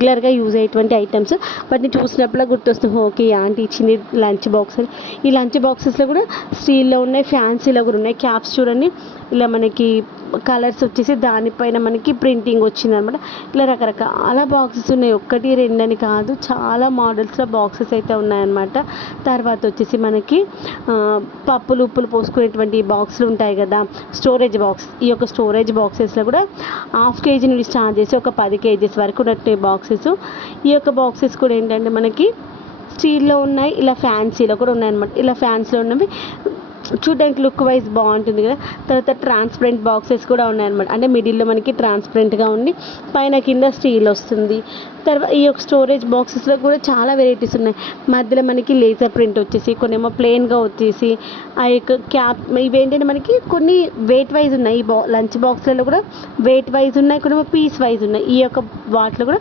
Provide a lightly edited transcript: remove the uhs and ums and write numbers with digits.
రెగ్యులర్గా యూజ్ అయ్యేటువంటి ఐటమ్స్. వాటిని చూసినప్పుడు గుర్తొస్తుంది, ఓకే ఆంటీ ఇచ్చింది లంచ్ బాక్స్ అని. ఈ లంచ్ బాక్సెస్లో కూడా స్టీల్లో ఉన్నాయి, ఫ్యాన్సీలో కూడా ఉన్నాయి. క్యాప్స్ చూడండి, ఇలా మనకి కలర్స్ వచ్చేసి దానిపైన మనకి ప్రింటింగ్ వచ్చిందనమాట. ఇలా రకరకాల బాక్సెస్ ఉన్నాయి, ఒక్కటి రెండని కాదు, చాలా మోడల్స్లో బాక్సెస్ అయితే ఉన్నాయన్నమాట. తర్వాత వచ్చేసి మనకి పప్పులు ఉప్పులు పోసుకునేటువంటి బాక్సులు ఉంటాయి కదా, స్టోరేజ్ బాక్స్. ఈ యొక్క స్టోరేజ్ బాక్సెస్లో కూడా హాఫ్ కేజీ నుండి స్టార్ట్ చేసి ఒక 10 కేజీస్ వరకు ఉన్నట్టు బాక్సెస్. ఈ యొక్క బాక్సెస్ కూడా ఏంటంటే మనకి స్టీల్లో ఉన్నాయి, ఇలా ఫ్యాన్సీలో కూడా ఉన్నాయన్నమాట. ఇలా ఫ్యాన్సీలో ఉన్నవి చూడడానికి లుక్ వైజ్ బాగుంటుంది కదా. తర్వాత ట్రాన్స్పరెంట్ బాక్సెస్ కూడా ఉన్నాయన్నమాట. అంటే మిడిల్లో మనకి ట్రాన్స్పరెంట్గా ఉండి పైన కింద స్టీల్ వస్తుంది. తర్వాత ఈ యొక్క స్టోరేజ్ బాక్సెస్లో కూడా చాలా వెరైటీస్ ఉన్నాయి. మధ్యలో మనకి లేజర్ ప్రింట్ వచ్చేసి, కొన్ని ఏమో ప్లెయిన్గా వచ్చేసి, ఆ యొక్క క్యాప్ ఇవేంటంటే మనకి కొన్ని వెయిట్ వైజ్ ఉన్నాయి. ఈ లంచ్ బాక్స్లలో కూడా వెయిట్ వైజ్ ఉన్నాయి, కొన్ని పీస్ వైజ్ ఉన్నాయి. ఈ యొక్క వాటిలో కూడా